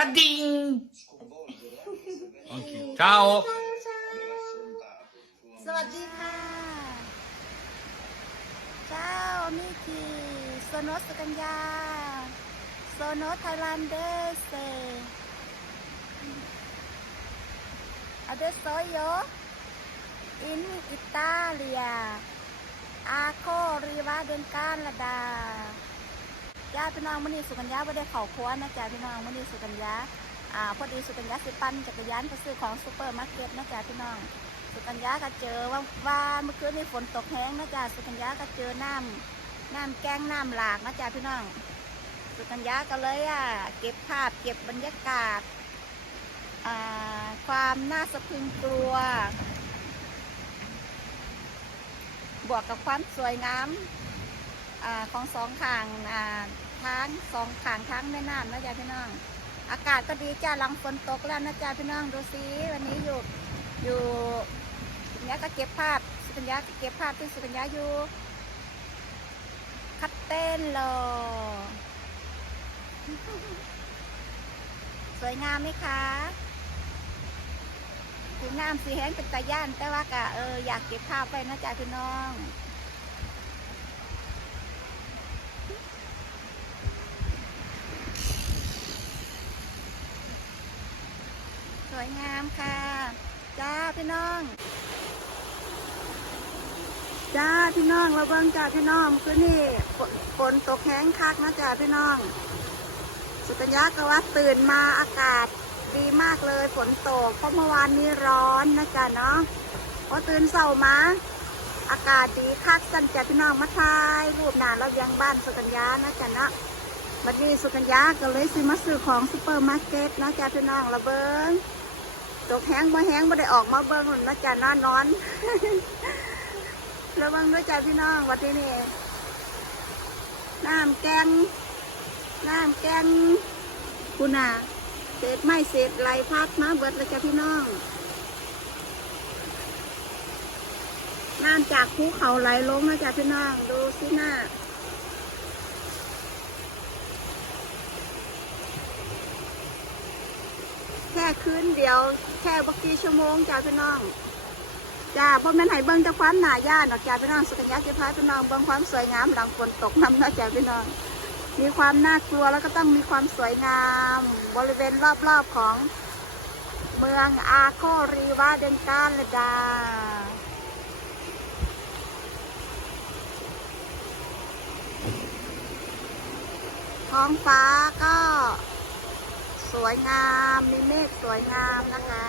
กระดิ่งโอเค ciao สวัสดีค่ะ เจ้ามิกิโซโนสกัญญา โซโนไทยแลนด์เดสอเดโซโยอินอิตาเลีย อาโครีวาเดนกาลดา ญาติพี่น้องมื่อนี้สุกัญญาไม่ได้เข่าครัวนะจ๊ะพี่น้องมื่อนี้สุกัญญาอ่าพอดีสุกัญญาสิปั่นจักรยานไปซื้อของซูเปอร์มาร์เก็ตนะจ๊ะพี่น้อง สุกัญญาก็เจอว่าว่าเมื่อคืนนี้ฝนตกแห้งนะจ๊ะสุกัญญาก็เจอน้ำน้ำแกงน้ำหลากนะจ๊ะพี่น้อง สุกัญญาก็เลยอะเก็บภาพเก็บบรรยากาศอ่าความน่าสะพรึงกลัว บวกกับความสวยงาม อาของสองข้างอ่าทางสองข้างทางแม่น้ำนะจ๊ะพี่น้อง อากาศก็ดีจ้าหลังฝนตกแล้วนะจ๊ะพี่น้องดูสิวันนี้อยู่อยู่สุกัญญาก็เก็บภาพสุกัญญาเก็บภาพที่สุกัญญาอยู่คัดเต้นรอสวยงามไหมคะถึงน้ำสีแห้งเป็นตาย่านแต่ว่ากะเอออยากเก็บภาพไว้นะจ๊ะพี่น้อง วยงามค่ะ จ้าพี่น้อง จ้าพี่น้องราเบิ่งจ้าพี่น้องคือนี่ฝนตกแห้งคักนะจ้าพี่น้อง สุกัญญาก็ว่าตื่นมาอากาศดีมากเลยฝนตกเพราะเมื่อวานนี้ร้อนนะจ๊ะเนาะพอตื่นเช้ามาอากาศดีคักสันจ้ะพี่น้องมาทายรูปหนาเรายังบ้านสุกัญญานะจ๊ะเนาะบัดนี้สุกัญญาก็เลยซื้อมาซื้อของซูเปอร์มาร์เก็ตนะจ๊ะพี่น้องราเบิ้ง ตกแห้งบ่แห้งบ่ได้ออกมาเบิ้งนะจ๊ะนอนนอนระวังด้วยจ้ะพี่น้องวันที่นี่น้ำแกงน้ำแกงคุณน่ะเศษไม้เศษไหลพัดมาเบิดแล้วจ้ะพี่น้องน้ำจากภูเขาไหลลงนะจ๊ะพี่น้อง ดูสิหน้า ค่คืนเดียว แค่บักกี่ชั่วโมงจ้ะพี่น้องจ้าพ่อแม่นให้เบิ่งแต่ความหนาย่านดอกจ้าพี่น้องสุกัญญาจะพาพี่น้องเบิ่งความสวยงามหลังฝนตกน้ำนะจ้าพี่น้อง มีความน่ากลัวแล้วก็ต้องมีความสวยงาม บริเวณรอบๆของเมืองอาโครีวาเดนกาลดาท้องฟ้าก็ สวยงาม มีเมฆสวยงามนะคะ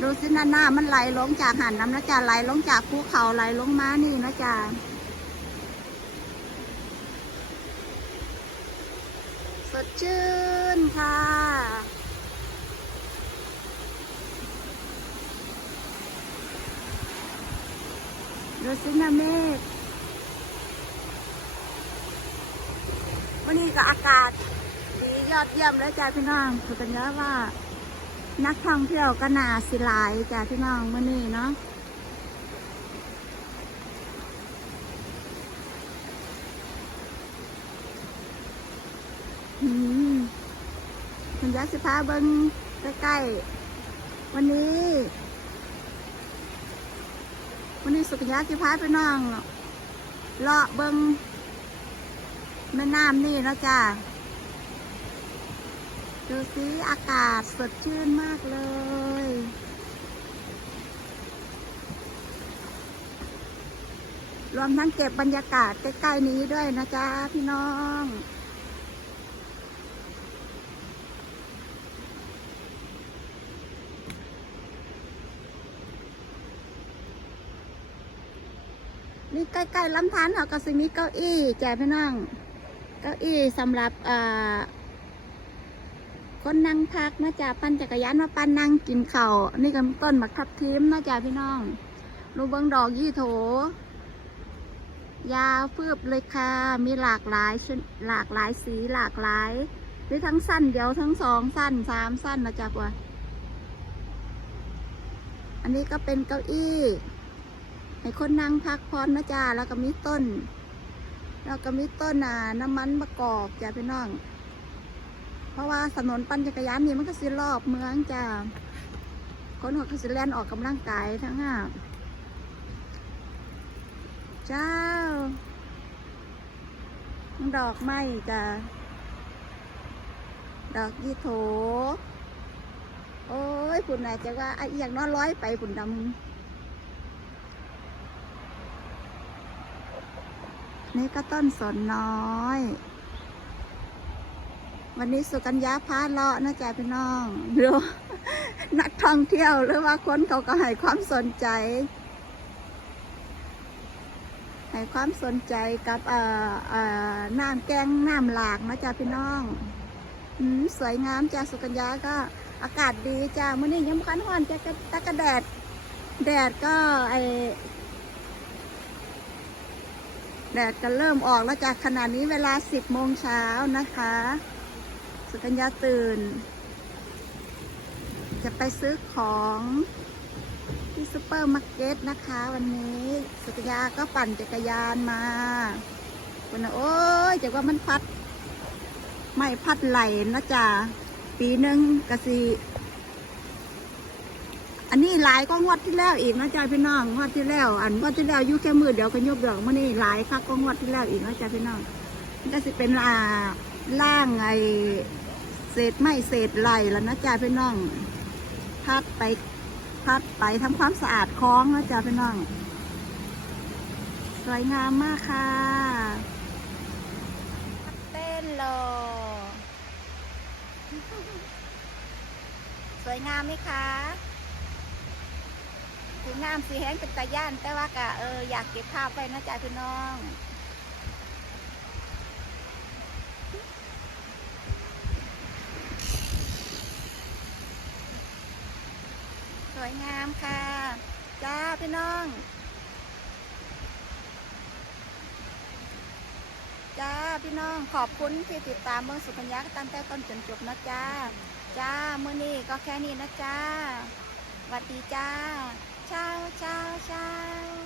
ดูสิหน้าหน้ามันไหลลงจากหันน้ำนะจ๊ะไหลลงจากภูเขาไหลลงมานี่นะจ๊ะสดชื่นค่ะดูสิหน้าเมฆ วันนี้ก็อากาศดียอดเยี่ยมแล้วจ้ะพี่น้องคือกันเยอะว่า นักท่องเที่ยวก็น่าสิหลายจ้ะพี่น้องมื่อนี้เนาะอืมคุณยักษ์สิพาเบิ้งใกล้ๆวันนี้ วันนี้สุกัญญาสิพาไปน้องเลาะเบิ้ง แม่น้ำนี่นะจ้ะดูสิอากาศสดชื่นมากเลย รวมทั้งเก็บบรรยากาศใกล้ๆนี้ด้วยนะจ๊ะพี่น้องนี่ใกล้ๆลำธารเขาก็จะมีเก้าอี้แจ้ะพี่น้อง เก้าอี้สำหรับคนนั่งพักนะจ๊ะปั่นจักรยานมาปั่นนั่งกินเข้านี่ก็ต้นมะขับทิมนะจ๊ะพี่น้องรูเบิงดอกยี่โถ ยาวฟืบเลยค่ะ มีหลากหลายชนหลากหลายสีหลากหลายหรือทั้งสั้นเดียวทั้งสองสั้นสามสั้นนะจ๊ะป่ะอันนี้ก็เป็นเก้าอี้ให้คนนั่งพักผ่อนนะจ๊ะแล้วก็มีต้น แล้วก็มีต้นนาน้ำมันมะกอกจ้ะพี่น้อง เพราะว่าถนนปั่นจักรยานนี่มันก็สิรอบเมืองจ้ะคนเขาก็สิแล่นออกกำลังกายทั้งห้าเจ้า ดอกไม้จ้ะดอกยี่โถ โอ้ยผุนอาจจะว่าไอ้อย่างน้อยร้อยไปผุนดำ นี่ก็ต้นสนน้อย วันนี้สุกัญญาพาเลาะนะจ๊ะพี่น้องดูนักท่องเที่ยวหรือว่าคนเขาก็ให้ความสนใจ ให้ความสนใจกับเอ่อเอ่อน้ำแกงน้ำหลากนะจ๊ะพี่น้องอืมสวยงามจ้ะสุกัญญาก็อากาศดีจ้ะมื่อนี้ยังคันห้อนจ้ะก็ตะกะแดด แดดก็ไอ แดดก็เริ่มออกแล้วจากขณะนี้เวลาสิบโมงเช้านะคะ สุกัญญาตื่น จะไปซื้อของที่ซูเปอร์มาร์เก็ตนะคะ วันนี้สุกัญญาก็ปั่นจักรยานมาวันนะโอ้ยจากว่ามันพัด ไม่พัดไหลนะจ๊ะปีหนึ่งกะสี อันนี้หลายก็งวดที่แล้วอีกนะจ๊ะพี่น้องงวดที่แล้ว อันงวดที่แล้วอยู่แค่มือเดียวก็ยบดอกมื่อนี้หลายค่ะก็งวดที่แล้วอีกนะจ๊ะพี่น้องนก็สิเป็นอ่าล่างไอเศษไม้เศษไหลแล้วนะจ๊ะพี่น้องพัดไปพัดไปทำความสะอาดคล้องนะจ๊ะพี่น้องสวยงามมากค่ะเต้นโลสวยงามไหมคะ สีงามสีแห้งเป็นตาย่าน แต่ว่ากะเอออยากเก็บภาพไว้นะจ๊ะพี่น้องสวยงามค่ะ จ้าพี่น้อง จ้าพี่น้องขอบคุณที่ติดตามเมืองสุกัญญาตั้งแต่ต้นจนจบนะจ้า จ้าเมื้อนี้ก็แค่นี้นะจ้าสวัสดีจ้า เช้าเช้าเช้า